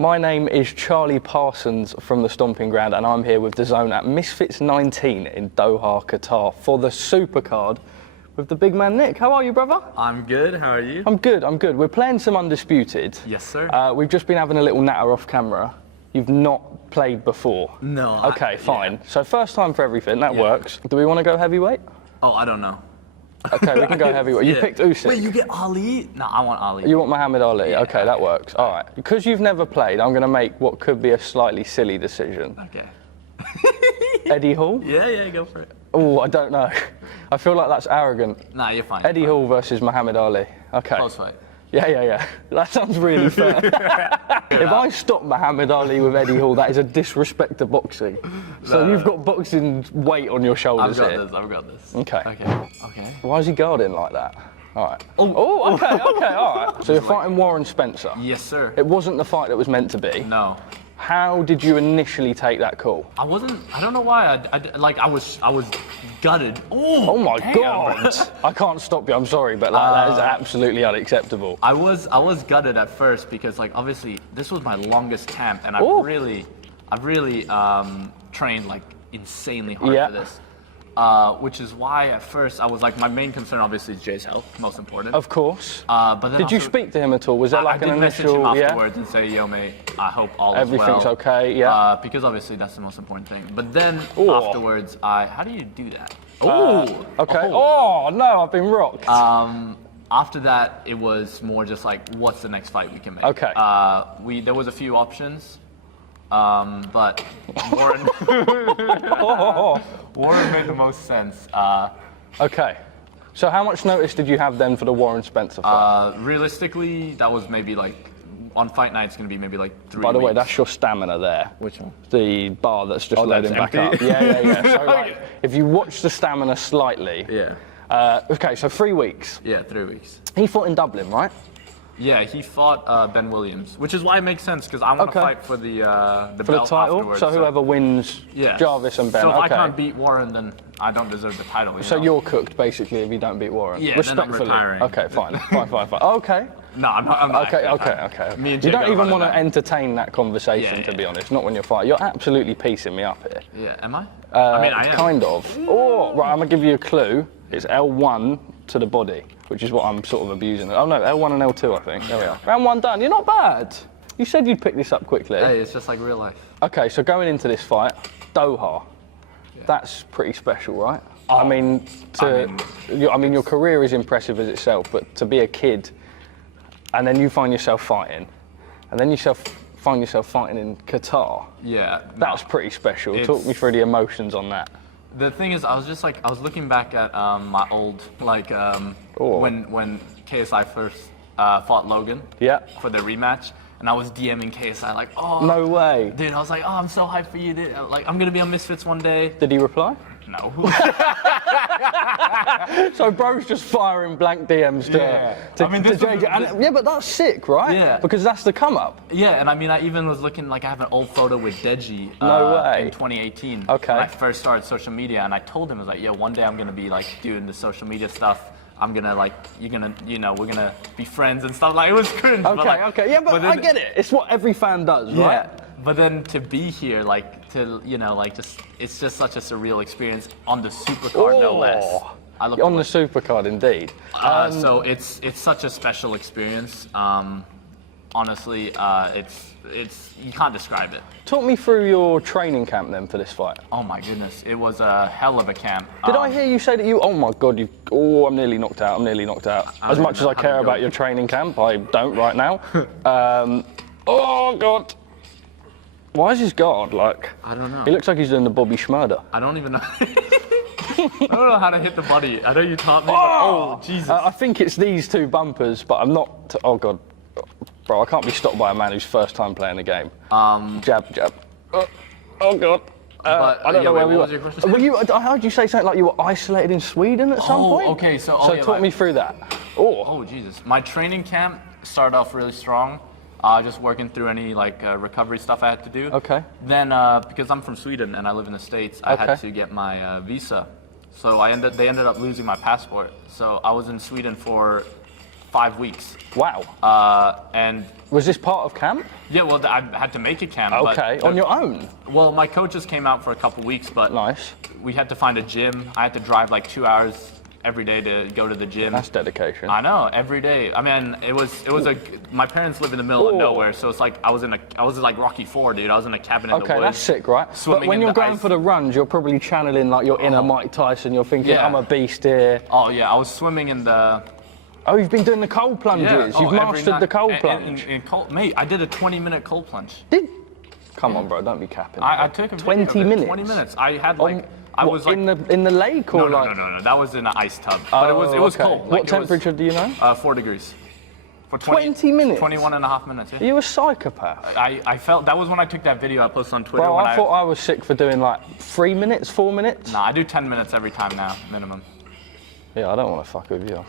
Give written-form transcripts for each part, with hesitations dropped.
My name is Charlie Parsons from the Stomping Ground, and I'm here with DAZN at Misfits 19 in Doha, Qatar for the Supercard with the big man Nick. How are you, brother? I'm good. How are you? I'm good. We're playing some Undisputed. Yes, sir. We've just been having a little natter off camera. You've not played before? No. Okay, fine. Yeah. So first time for everything. That works. Do we want to go heavyweight? Oh, I don't know. Okay, we can go heavyweight. You picked Usyk. Wait, you get Ali? No, I want Ali. You want Muhammad Ali? Yeah. Okay, that works. All right. Because you've never played, I'm going to make what could be a slightly silly decision. Okay. Eddie Hall? Yeah, go for it. Oh, I don't know. I feel like that's arrogant. Nah, you're fine. Eddie Hall versus Muhammad Ali. Okay. Close fight. Yeah. That sounds really fair. If I stop Muhammad Ali with Eddie Hall, that is a disrespect to boxing. So you've got boxing weight on your shoulders here. I've got this. Okay. Why is he guarding like that? All right. Oh, okay, all right. So you're fighting Warren Spencer. Yes, sir. It wasn't the fight that was meant to be. No. How did you initially take that call? I don't know why. I was gutted. Oh my God! I can't stop you. I'm sorry, but that is absolutely unacceptable. I was gutted at first because obviously this was my longest camp, and I've really trained insanely hard for this. Which is why at first I was my main concern obviously is Jay's health, most important. Of course. But then did you speak to him at all? Was there I an did message initial? him afterwards and say, yo mate, I hope all Everything's is well. okay. Yeah. Because obviously that's the most important thing. But then afterwards, how do you do that? Okay. Oh no, I've been rocked. After that, it was more just what's the next fight we can make? Okay. There was a few options. But Warren Warren made the most sense. Okay. So how much notice did you have then for the Warren Spencer fight? Realistically, that was maybe on fight night, it's going to be maybe 3 weeks. By the way, that's your stamina there. Which one? The bar that's just loading back empty? up. Yeah. So if you watch the stamina slightly. Yeah. Okay, so 3 weeks. Yeah, 3 weeks. He fought in Dublin, right? Yeah, he fought Ben Williams, which is why it makes sense because I want to fight for the belt title. afterwards. So whoever wins, Jarvis and Ben. So if I can't beat Warren, then I don't deserve the title. So you're cooked basically if you don't beat Warren. Yeah, respectfully. then I'm retiring. Okay, fine. Okay. No, I'm not. Okay. Me and you Jay don't even want to that. entertain that conversation, to be honest. Not when you're fighting. You're absolutely piecing me up here. Yeah, am I? I am. Kind of. Oh, right. I'm gonna give you a clue. It's L1 to the body, which is what I'm sort of abusing. Oh no, L1 and L2, I think. There we are. Round 1 done. You're not bad. You said you'd pick this up quickly. Hey, it's just like real life. Okay, so going into this fight, Doha. Yeah. That's pretty special, right? I mean, your career is impressive as itself, but to be a kid, and then you find yourself fighting, and then find yourself fighting in Qatar. Yeah. That's pretty special. Talk me through the emotions on that. The thing is, I was looking back at my old when KSI first fought Logan. Yeah. For the rematch, and I was DMing KSI oh. No way. Dude, I was I'm so hyped for you, dude. I'm gonna be on Misfits one day. Did he reply? No. So bro's just firing blank DMs to JJ. But that's sick, right? Yeah. Because that's the come up. Yeah, and I even was looking I have an old photo with Deji in 2018. Okay. When I first started social media, and I told him, I was yeah, one day I'm gonna be doing the social media stuff. I'm gonna we're gonna be friends and stuff. It was cringe. Okay. Yeah, but I get it. It's what every fan does, right? Yeah. But then to be here, it's just such a surreal experience on the Supercard, no less. On the Supercard, indeed. So it's such a special experience. Honestly, it's you can't describe it. Talk me through your training camp then for this fight. Oh my goodness, it was a hell of a camp. Did I hear you say that oh my God, I'm nearly knocked out. As much as I care about your training camp, I don't right now. Oh God. Why is his guard I don't know. He looks like he's doing the Bobby Schmurder. I don't even know. I don't know how to hit the body. I know you taught me. Oh Jesus. I think it's these two bumpers, but I'm not. Oh God. Bro, I can't be stopped by a man who's first time playing the game. Jab. Oh God. I don't know where we were. I heard you say something like you were isolated in Sweden at some point. Okay, so talk me through that. Oh Jesus. My training camp started off really strong. Just working through any recovery stuff I had to do. Okay. Then because I'm from Sweden and I live in the States, I had to get my visa. So they ended up losing my passport. So I was in Sweden for 5 weeks. Wow. And was this part of camp? Yeah, well, I had to make a camp. Okay, on your own? Well, my coaches came out for a couple weeks, but nice. We had to find a gym. I had to drive like 2 hours every day to go to the gym. That's dedication. I know, every day. I mean, it was my parents live in the middle of nowhere, so it's like I was like Rocky IV, dude. I was in a cabin in the woods. Okay, that's sick, right? But when you're going for the runs, you're probably channeling like your inner Mike Tyson. You're thinking, I'm a beast here. Oh yeah, I was swimming in the. Oh, you've been doing the cold plunges. Yeah. You've mastered the cold plunge. Mate, I did a 20-minute cold plunge. Come on, bro, don't be capping. I took a 20 minutes. 20 minutes. I had like. I was like in the lake or no. That was in an ice tub. But it was cold. What temperature do you know? 4 degrees. For 20 minutes? 21 and a half minutes. Yeah. Are you a psychopath? I felt that was when I took that video I posted on Twitter. Bro, I thought I was sick for doing like 3 minutes, 4 minutes. Nah, I do 10 minutes every time now, minimum. Yeah, I don't want to fuck with you.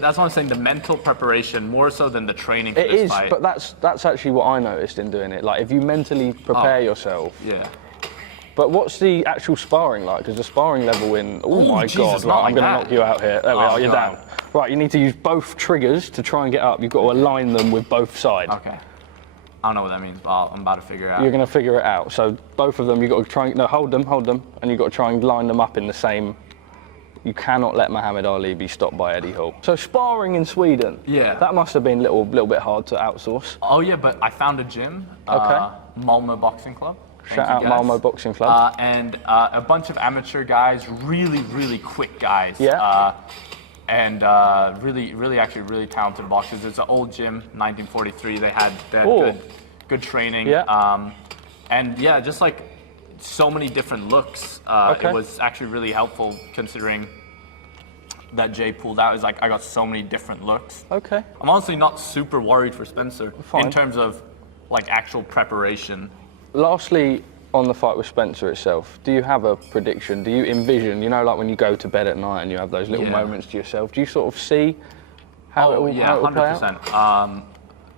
That's what I'm saying. The mental preparation more so than the training. For this fight. But that's actually what I noticed in doing it. Like if you mentally prepare yourself. Yeah. But what's the actual sparring like? Because the sparring level in, my God, right, I'm going to knock you out here. There we are, you're down. Right, you need to use both triggers to try and get up. You've got to align them with both sides. Okay. I don't know what that means, but I'm about to figure it out. You're going to figure it out. So both of them, you've got to try and, hold them, and you've got to try and line them up in the same. You cannot let Muhammad Ali be stopped by Eddie Hall. So sparring in Sweden, that must have been a little bit hard to outsource. Oh yeah, but I found a gym, Malmö Boxing Club. Shout out Malmö Boxing Club. And a bunch of amateur guys, really quick guys. Yeah. And really talented boxers. It's an old gym, 1943. They had good training. Yeah. And yeah, just like so many different looks. It was actually really helpful considering that Jay pulled out. Is like I got so many different looks. Okay. I'm honestly not super worried for Spencer in terms of like actual preparation. Lastly, on the fight with Spencer itself, do you have a prediction? Do you envision, like when you go to bed at night and you have those little moments to yourself, do you sort of see how it will play out? 100%.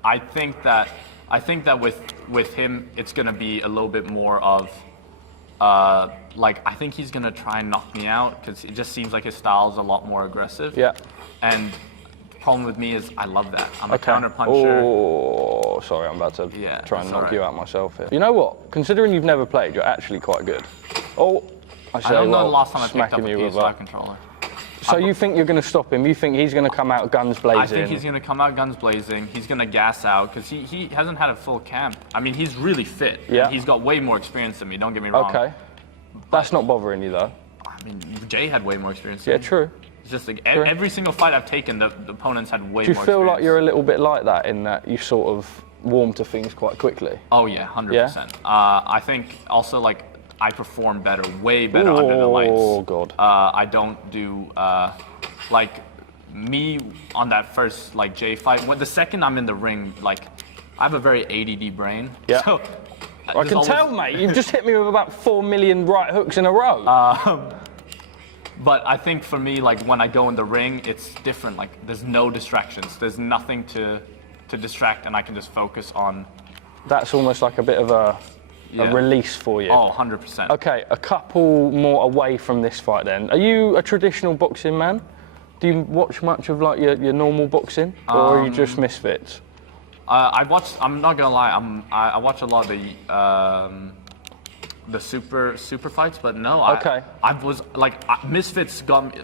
I think that with him, it's going to be a little bit more of, I think he's going to try and knock me out because it just seems like his style is a lot more aggressive. Yeah. And the problem with me is I love that. I'm a counter puncher. Oh, sorry, I'm about to try and knock you out myself here. You know what? Considering you've never played, you're actually quite good. I don't know the last time I picked up a PS5 controller. So you think you're going to stop him? You think he's going to come out guns blazing? I think he's going to come out guns blazing. He's going to gas out because he hasn't had a full camp. I mean, he's really fit. Yeah. He's got way more experience than me, don't get me wrong. Okay. That's not bothering you, though. I mean, Jay had way more experience than me. Yeah, true. It's just like every single fight I've taken, the opponents had way more experience. Do you feel like you're a little bit like that in that you sort of warm to things quite quickly? Oh, yeah, 100%. Yeah? I think also, like, I perform better, way better under the lights. Oh, God. I don't do, like, me on that first, like, Jay fight. The second I'm in the ring, like, I have a very ADD brain. Yeah. So, I can tell, mate. You've just hit me with about 4 million right hooks in a row. But I think for me, like, when I go in the ring, it's different. Like, there's no distractions. There's nothing to distract, and I can just focus on. That's almost like a bit of a release for you. Oh, 100%. Okay, a couple more away from this fight then. Are you a traditional boxing man? Do you watch much of like your normal boxing, or are you just Misfits? I watch. I'm not gonna lie. I watch a lot of the super fights, but no. I was like Misfits got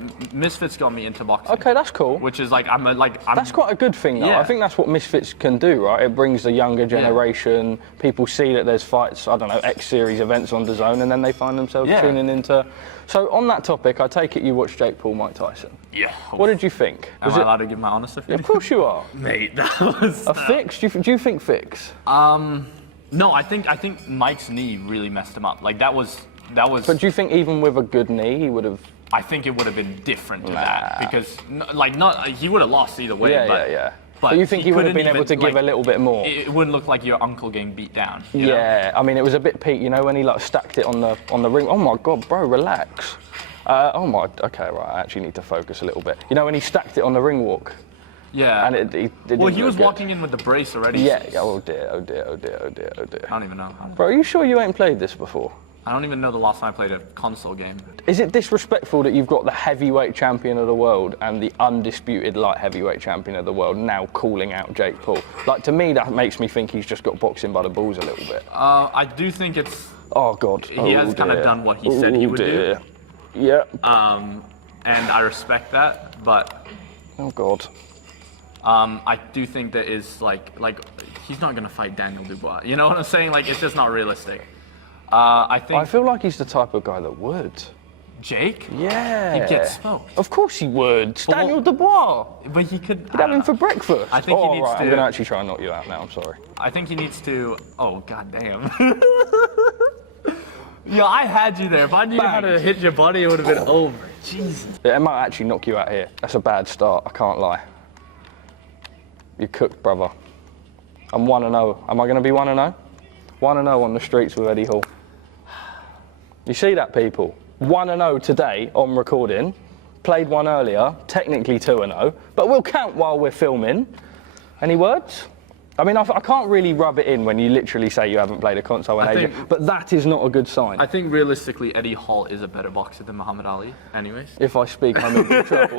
me into boxing. Okay, that's cool. Which is like that's quite a good thing, though. Yeah. I think that's what Misfits can do, right? It brings the younger generation. People see that there's fights. I don't know, X Series events on DAZN, and then they find themselves tuning into. So on that topic, I take it you watched Jake Paul, Mike Tyson. Yeah. What did you think? Am I allowed to give my honest opinion? Of course you are. Mate, that was a fix. Do you think fix? No, I think Mike's knee really messed him up. Like that was. But do you think even with a good knee, he would have? I think it would have been different to that because, he would have lost either way. Yeah. But you think he would have been able to give a little bit more? It wouldn't look like your uncle getting beat down. You know? I mean, it was a bit peak, when he like stacked it on the ring. Oh my God, bro, relax. Okay, right. I actually need to focus a little bit. When he stacked it on the ring walk. Yeah. And he was walking in with the brace already. Yeah. Oh dear. I don't even know. Bro, are you sure you ain't played this before? I don't even know the last time I played a console game. Is it disrespectful that you've got the heavyweight champion of the world and the undisputed light heavyweight champion of the world now calling out Jake Paul? Like, to me, that makes me think he's just got boxing by the balls a little bit. I do think it's... Oh, God. He has kind of done what he said he would do. Yeah. And I respect that, but... Oh, God. I do think that is, like, he's not going to fight Daniel Dubois. You know what I'm saying? Like, it's just not realistic. I feel like he's the type of guy that would. Jake? Yeah. He'd get smoked. Of course he would. It's Daniel Dubois. But he could... You'd have him for breakfast. I think he needs to... I'm going to actually try and knock you out now, I'm sorry. I think he needs to... Oh, goddamn. Yeah, I had you there. If I knew how to hit your body, it would have been over. Jesus. Yeah, it might actually knock you out here. That's a bad start, I can't lie. You're cooked, brother. I'm 1-0. Am I going to be 1-0? 1-0 on the streets with Eddie Hall. You see that, people? 1-0 today on recording. Played one earlier, technically 2-0, but we'll count while we're filming. Any words? I mean, I can't really rub it in when you literally say you haven't played a console in ages, but that is not a good sign. I think realistically, Eddie Hall is a better boxer than Muhammad Ali, anyways. If I speak, I'm in big trouble.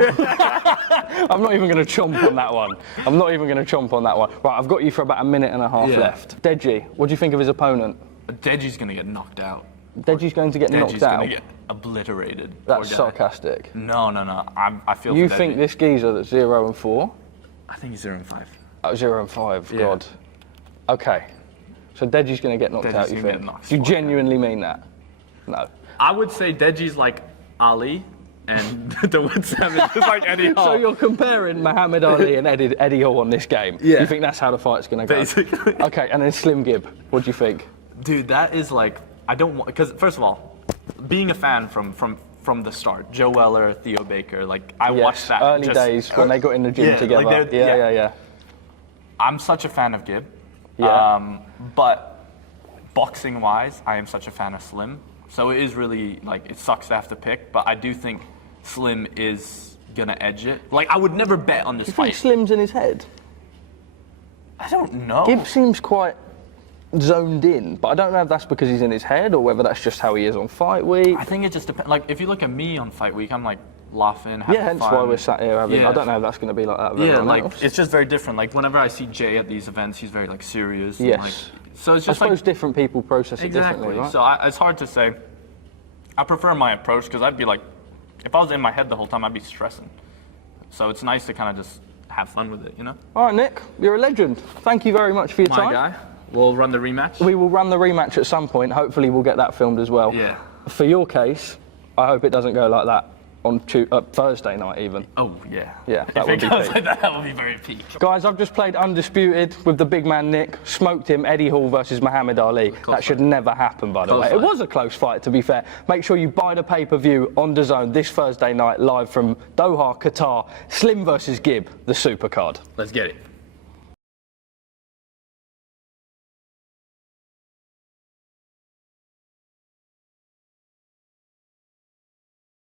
I'm not even going to chomp on that one. I'm not even going to chomp on that one. Right, I've got you for about a minute and a half left. Deji, what do you think of his opponent? Deji's going to get knocked out. Deji's going to get knocked out? Deji's going to get obliterated. That's sarcastic. No. I feel You think this geezer that's 0-4? I think he's 0-5. Oh, 0-5, God. Okay. So Deji's going to get knocked out, you think? Do you genuinely mean that? No. I would say Deji's like Ali, and the Wood Savage is like Eddie Hall. So you're comparing Muhammad Ali and Eddie Hall on this game? Yeah. You think that's how the fight's going to go? Basically. Okay, and then Slim Gibb, what do you think? Dude, that is like, I don't want, because first of all, being a fan from the start, Joe Weller, Theo Baker, like I watched that. Early days when they got in the gym together. Like yeah. I'm such a fan of Gibb. Yeah. But boxing-wise, I am such a fan of Slim. So it is really, like, it sucks to have to pick, but I do think Slim is gonna edge it. Like, I would never bet on this Do you fight. think Slim's in his head? I don't know. Gibb seems quite zoned in, but I don't know if that's because he's in his head or whether that's just how he is on fight week. I think it just depends. Like, if you look at me on fight week, I'm like laughing, having hence fun. why we're sat here having. I don't know if that's going to be like that. With like else. It's just very different. Like whenever I see Jay at these events, he's very like serious. Yes. And, like, so it's just I suppose different people process it exactly. differently, right? So it's hard to say. I prefer my approach because I'd be like, if I was in my head the whole time, I'd be stressing. So it's nice to kind of just have fun with it, you know? All right, Nick, you're a legend. Thank you very much for your time. My guy. We'll run the rematch. We will run the rematch at some point. Hopefully, we'll get that filmed as well. Yeah. For your case, I hope it doesn't go like that on Thursday night even. Oh, yeah. Yeah, that would be peak. Like that would be very peak. Guys, I've just played Undisputed with the big man Nick. Smoked him, Eddie Hall versus Muhammad Ali. That should never happen, by the way. It was a close fight, to be fair. Make sure you buy the pay-per-view on DAZN this Thursday night, live from Doha, Qatar. Slim versus Gibb, the Supercard. Let's get it.